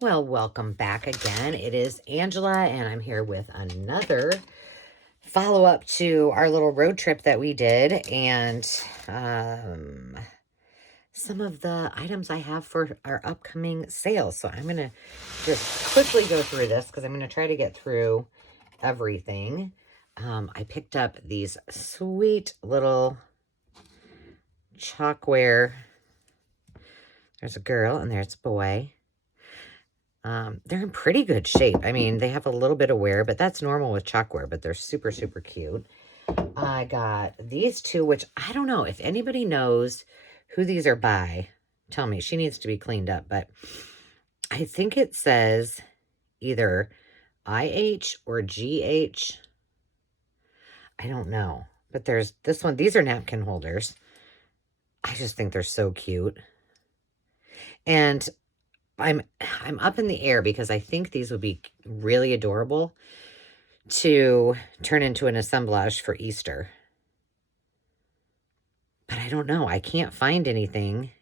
Well, welcome back again. It is Angela, and I'm here with another follow-up to our little road trip that we did, and some of the items I have for our upcoming sales. So I'm going to just quickly go through this because I'm going to try to get through everything. I picked up these sweet little chalkware. There's a girl and there's a boy. They're in pretty good shape. I mean, they have a little bit of wear, but that's normal with chalkware, but they're super, super cute. I got these two, which I don't know if anybody knows who these are by. Tell me, she needs to be cleaned up, but I think it says either IH or GH. I don't know, but there's this one. These are napkin holders. I just think they're so cute. And I'm up in the air because I think these would be really adorable to turn into an assemblage for Easter. But I don't know. I can't find anything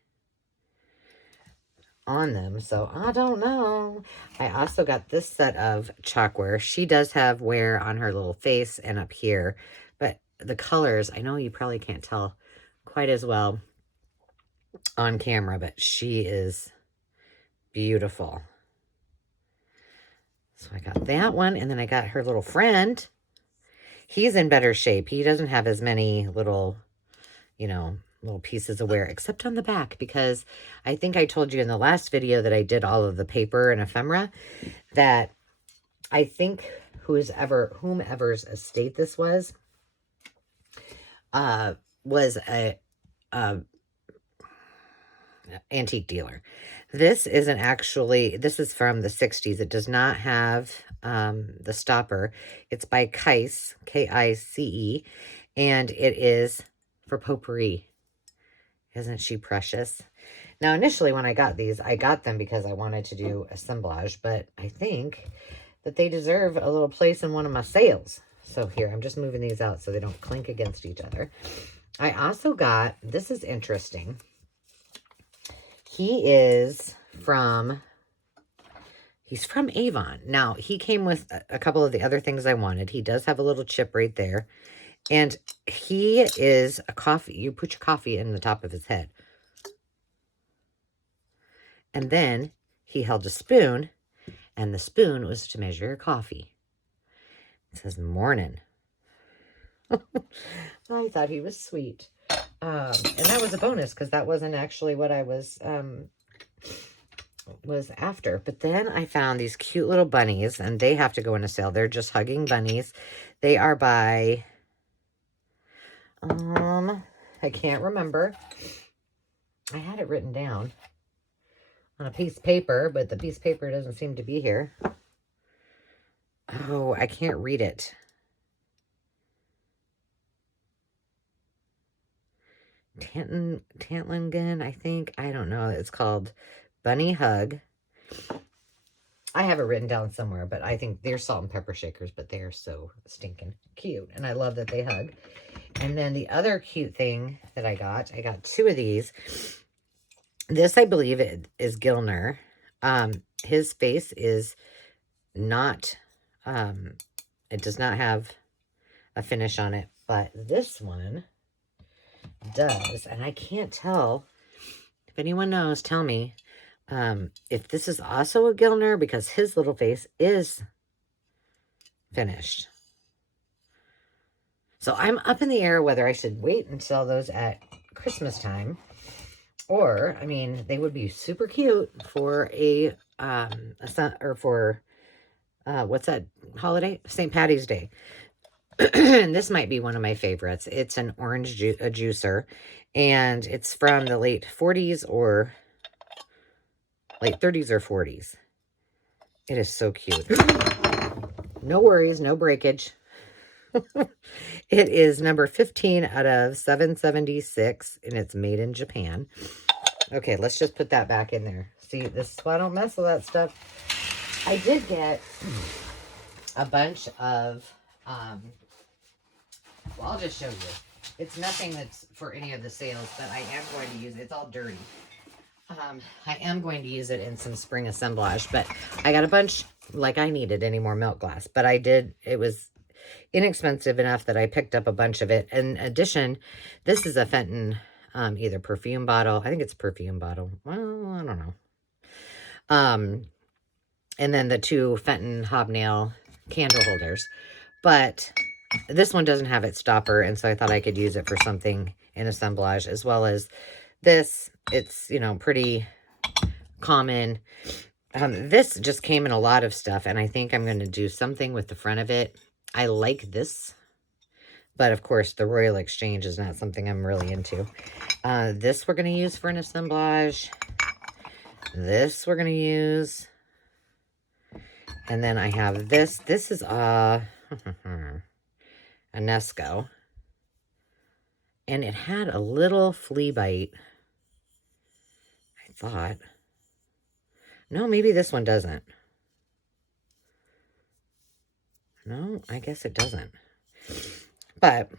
on them, so I don't know. I also got this set of chalkware. She does have wear on her little face and up here, but the colors, I know you probably can't tell quite as well on camera, but she is beautiful. So I got that one, and then I got her little friend. He's in better shape. He doesn't have as many little, little pieces of wear, except on the back, because I think I told you in the last video that I did all of the paper and ephemera, that I think whomever's estate this was a antique dealer. This isn't actually, this is from the 60s. It does not have the stopper. It's by Kice, Kice, and it is for potpourri. Isn't she precious? Now, initially when I got these, I got them because I wanted to do assemblage, but I think that they deserve a little place in one of my sales. So here, I'm just moving these out so they don't clink against each other. I also got, this is interesting. He's from Avon. Now, he came with a couple of the other things I wanted. He does have a little chip right there. And he is a coffee. You put your coffee in the top of his head. And then he held a spoon, and the spoon was to measure your coffee. It says morning. I thought he was sweet. And that was a bonus because that wasn't actually what I was after. But then I found these cute little bunnies, and they have to go in a sale. They're just hugging bunnies. They are by, I can't remember. I had it written down on a piece of paper, but the piece of paper doesn't seem to be here. Oh, I can't read it. Tantlingen, I think. I don't know. It's called Bunny Hug. I have it written down somewhere, but I think they're salt and pepper shakers, but they are so stinking cute. And I love that they hug. And then the other cute thing that I got two of these. This, I believe, is Gilner. His face is not, it does not have a finish on it, but this one does. And I can't tell. If anyone knows, tell me if this is also a Gilner, because his little face is finished. So I'm up in the air whether I should wait and sell those at Christmas time, or, I mean, they would be super cute for what's that holiday? St. Patty's Day. And this might be one of my favorites. It's an orange juicer, and it's from the late 40s or late 30s or 40s. It is so cute. No worries, no breakage. It is number 15 out of 776, and it's made in Japan. Okay, let's just put that back in there. See, this is why I don't mess with that stuff. I did get a bunch of, well, I'll just show you. It's nothing that's for any of the sales, but I am going to use it. It's all dirty. I am going to use it in some spring assemblage, but I got a bunch, like I needed any more milk glass, but it was inexpensive enough that I picked up a bunch of it. In addition, this is a Fenton, either perfume bottle. I think it's a perfume bottle. Well, I don't know. And then the 2 Fenton hobnail candle holders. But this one doesn't have its stopper, and so I thought I could use it for something in assemblage, as well as this. It's, you know, pretty common. This just came in a lot of stuff, and I think I'm going to do something with the front of it. I like this, but of course the Royal Exchange is not something I'm really into. This we're going to use for an assemblage. This we're going to use. And then I have this. This is a Nesco. And it had a little flea bite. I thought. No, maybe this one doesn't. No, I guess it doesn't. But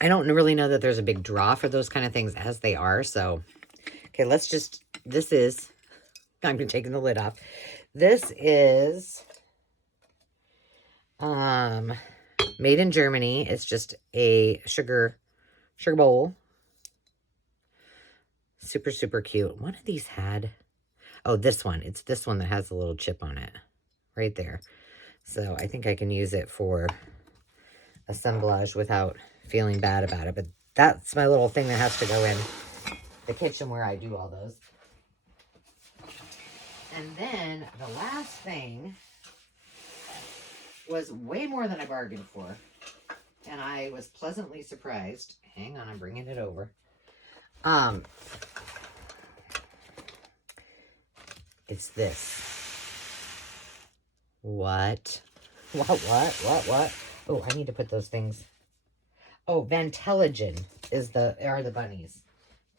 I don't really know that there's a big draw for those kind of things as they are. So, okay, let's just, I'm taking the lid off. This is made in Germany. It's just a sugar bowl. Super, super cute. One of these had, oh, this one. It's this one that has a little chip on it right there. So I think I can use it for assemblage without feeling bad about it. But that's my little thing that has to go in the kitchen where I do all those. And then the last thing was way more than I bargained for. And I was pleasantly surprised. Hang on, I'm bringing it over. It's this. What? What? Oh, I need to put those things. Oh, Ventellingen are the bunnies.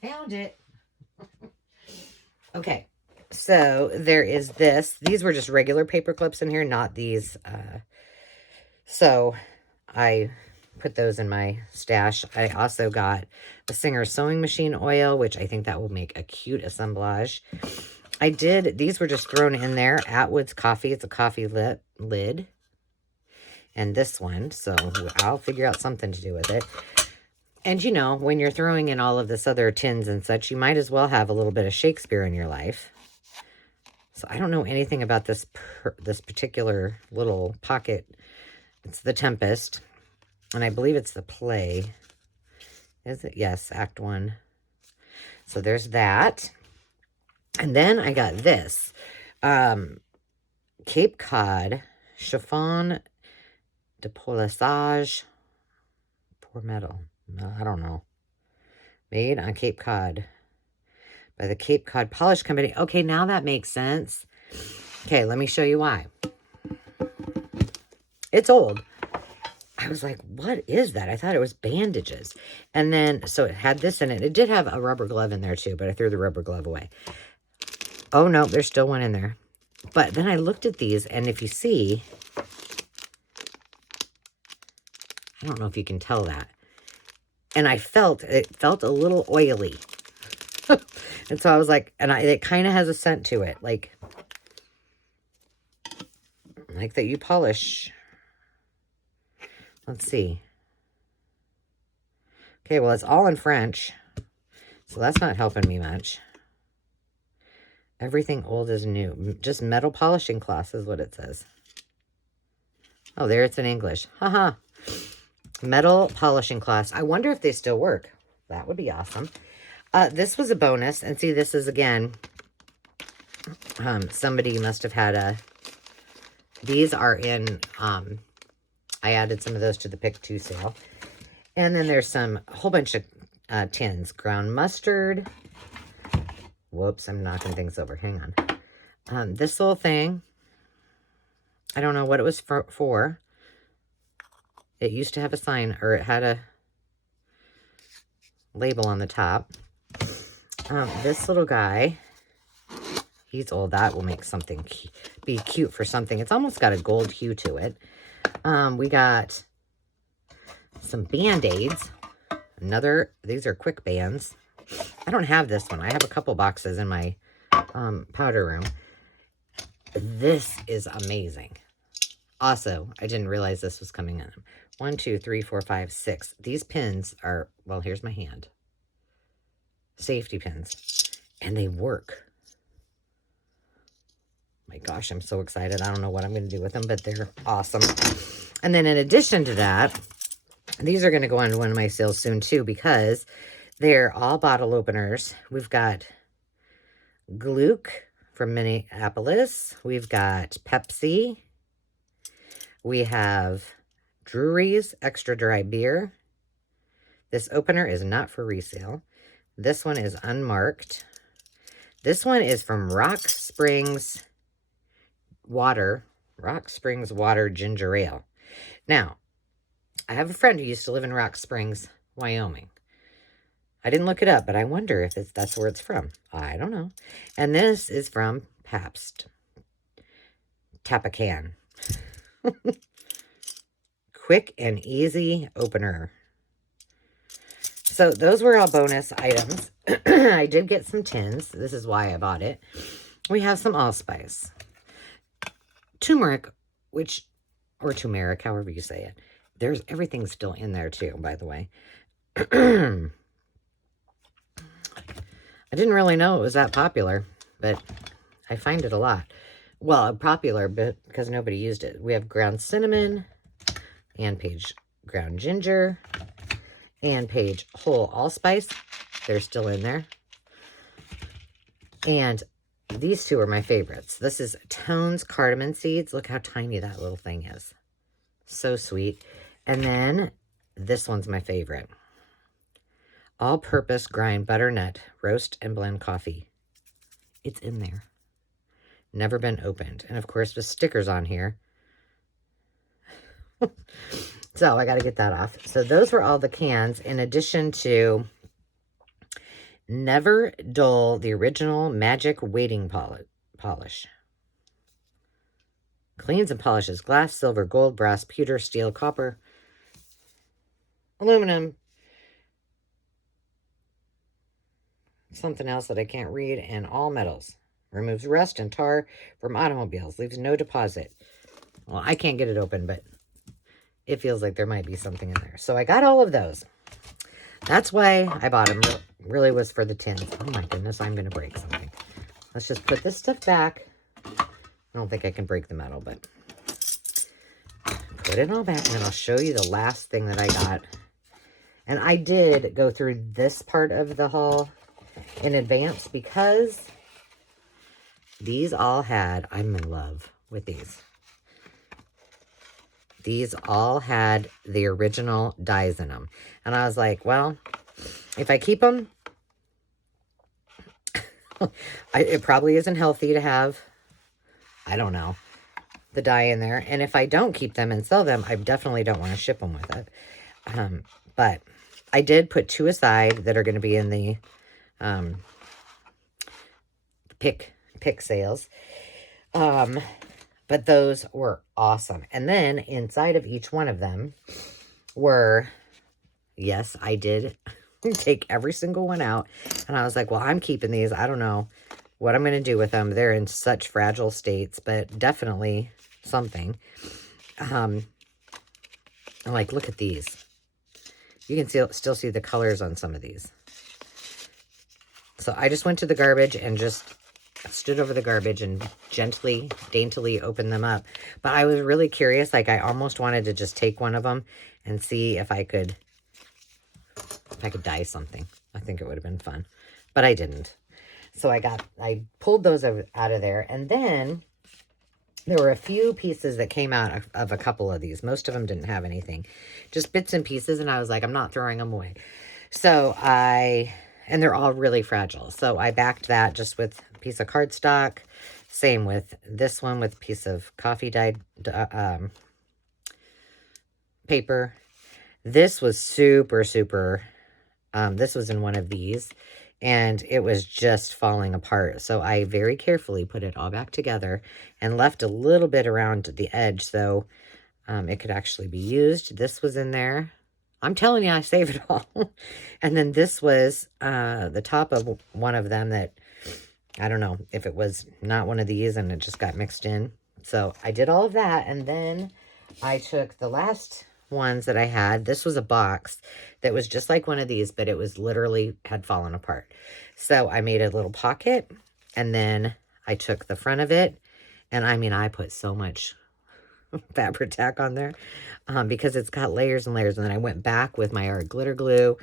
Found it. Okay. So there is this. These were just regular paper clips in here, not these. So I put those in my stash. I also got the Singer sewing machine oil, which I think that will make a cute assemblage. These were just thrown in there. Atwood's coffee. It's a coffee lid. And this one. So I'll figure out something to do with it. And you know, when you're throwing in all of this other tins and such, you might as well have a little bit of Shakespeare in your life. So I don't know anything about this particular little pocket. It's the Tempest. And I believe it's the Play. Is it? Yes, Act 1. So there's that. And then I got this. Cape Cod Chiffon de Polissage. Pour metal. I don't know. Made on Cape Cod. By the Cape Cod Polish Company. Okay, now that makes sense. Okay, let me show you why. It's old. I was like, what is that? I thought it was bandages. And then, so it had this in it. It did have a rubber glove in there too, but I threw the rubber glove away. Oh, no, there's still one in there. But then I looked at these, and if you see, I don't know if you can tell that. And it felt a little oily. And so I was like, it kind of has a scent to it, like that you polish. Let's see. Okay, well, it's all in French, so that's not helping me much. Everything old is new. Just metal polishing cloths is what it says. Oh, there it's in English. Haha. Metal polishing cloths. I wonder if they still work. That would be awesome. This was a bonus. And see, this is, again, somebody must have had these are in, I added some of those to the Pick 2 sale. And then there's a whole bunch of tins. Ground mustard. Whoops, I'm knocking things over. Hang on. This little thing, I don't know what it was for. It used to have a sign, or it had a label on the top. This little guy, he's old. That will make something be cute for something. It's almost got a gold hue to it. We got some Band-Aids. These are quick bands. I don't have this one. I have a couple boxes in my powder room. This is amazing. Also, I didn't realize this was coming in. 1, 2, 3, 4, 5, 6. These pins are, well, here's my hand. Safety pins. And they work. My gosh, I'm so excited. I don't know what I'm going to do with them, but they're awesome. And then in addition to that, these are going to go on one of my sales soon too, because they're all bottle openers. We've got Gluck from Minneapolis. We've got Pepsi. We have Drury's Extra Dry Beer. This opener is not for resale. This one is unmarked. This one is from Rock Springs Water Ginger Ale. Now, I have a friend who used to live in Rock Springs, Wyoming. I didn't look it up, but I wonder if that's where it's from. I don't know. And this is from Pabst. Tap a can. Quick and easy opener. So those were all bonus items. I did get some tins. This is why I bought it. We have some allspice. Turmeric, or turmeric, however you say it. There's everything's still in there too, by the way. I didn't really know it was that popular, but I find it a lot. Well, popular, but because nobody used it. We have ground cinnamon, and Page ground ginger, and Page whole allspice. They're still in there. And these two are my favorites. This is Tone's cardamom seeds. Look how tiny that little thing is. So sweet. And then this one's my favorite. All-purpose grind butternut roast and blend coffee. It's in there. Never been opened. And of course, with stickers on here. So I got to get that off. So those were all the cans, in addition to Never Dull, the original magic weighting polish. Cleans and polishes glass, silver, gold, brass, pewter, steel, copper, aluminum, something else that I can't read, and all metals. Removes rust and tar from automobiles. Leaves no deposit. Well, I can't get it open, but it feels like there might be something in there. So I got all of those. That's why I bought them. Really was for the tins. Oh my goodness, I'm going to break something. Let's just put this stuff back. I don't think I can break the metal, but put it all back, and then I'll show you the last thing that I got. And I did go through this part of the haul in advance because these all had, I'm in love with these. These all had the original dies in them. And I was like, well, if I keep them, it probably isn't healthy to have, I don't know, the dye in there. And if I don't keep them and sell them, I definitely don't want to ship them with it. But I did put 2 aside that are going to be in the pick sales. But those were awesome. And then inside of each one of them were, yes, I did take every single one out. And I was like, well, I'm keeping these. I don't know what I'm going to do with them. They're in such fragile states, but definitely something. Like, look at these. You can still see the colors on some of these. So I just went to the garbage and just stood over the garbage and gently, daintily opened them up. But I was really curious. Like, I almost wanted to just take one of them and see if I could dye something. I think it would have been fun, but I didn't. So I pulled those out of there. And then there were a few pieces that came out of a couple of these. Most of them didn't have anything, just bits and pieces. And I was like, I'm not throwing them away. So and they're all really fragile. So I backed that just with a piece of cardstock. Same with this one with a piece of coffee dyed paper. This was super, this was in one of these, and it was just falling apart. So I very carefully put it all back together and left a little bit around the edge so it could actually be used. This was in there. I'm telling you, I saved it all. And then this was the top of one of them that, I don't know if it was not one of these and it just got mixed in. So I did all of that. And then I took the last ones that I had. This was a box that was just like one of these, but it was literally had fallen apart. So I made a little pocket, and then I took the front of it. And I mean, I put so much fabric tack on there because it's got layers and layers. And then I went back with my art glitter glue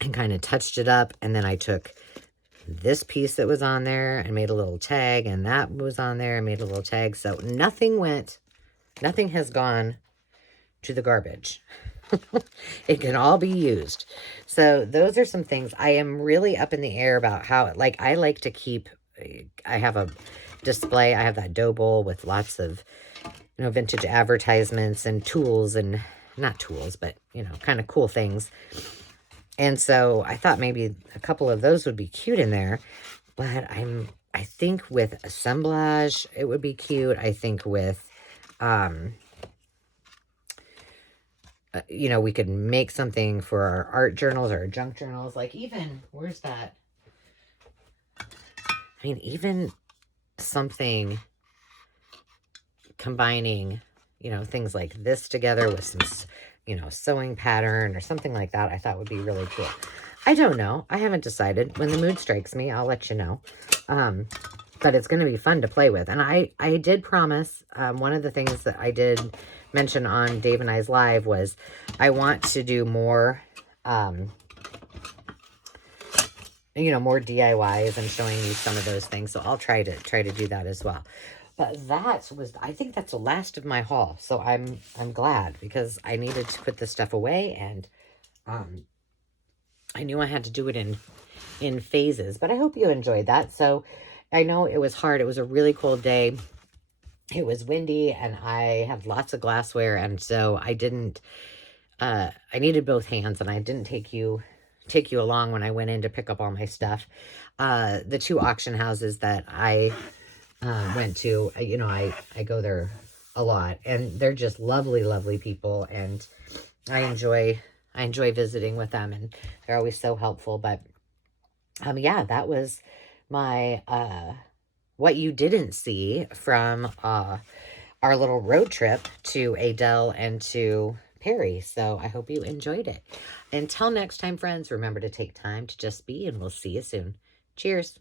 and kind of touched it up. And then I took this piece that was on there and made a little tag, and that was on there and made a little tag. So nothing has gone to the garbage. It can all be used. So those are some things. I am really up in the air about how, like, I like to keep, I have a display. I have that dough bowl with lots of, you know, vintage advertisements and tools, and not tools, but, you know, kind of cool things. And so I thought maybe a couple of those would be cute in there, but I think with assemblage, it would be cute. I think with, you know, we could make something for our art journals or our junk journals. Like even, where's that? I mean, even something combining, you know, things like this together with some, you know, sewing pattern or something like that, I thought would be really cool. I don't know. I haven't decided. When the mood strikes me, I'll let you know. But it's going to be fun to play with. And I did promise, one of the things that I did mention on Dave and I's live was I want to do more, you know, more DIYs and showing you some of those things. So I'll try to do that as well. But that was, I think that's the last of my haul. So I'm glad, because I needed to put this stuff away, and I knew I had to do it in phases. But I hope you enjoyed that. So I know it was hard. It was a really cold day. It was windy, and I have lots of glassware, and so I didn't, I needed both hands, and I didn't take you along when I went in to pick up all my stuff. The two auction houses that I went to, you know, I go there a lot, and they're just lovely, lovely people, and I enjoy visiting with them, and they're always so helpful. But yeah, that was my what you didn't see from our little road trip to Adele and to Perry. So I hope you enjoyed it. Until next time, friends, remember to take time to just be, and we'll see you soon. Cheers.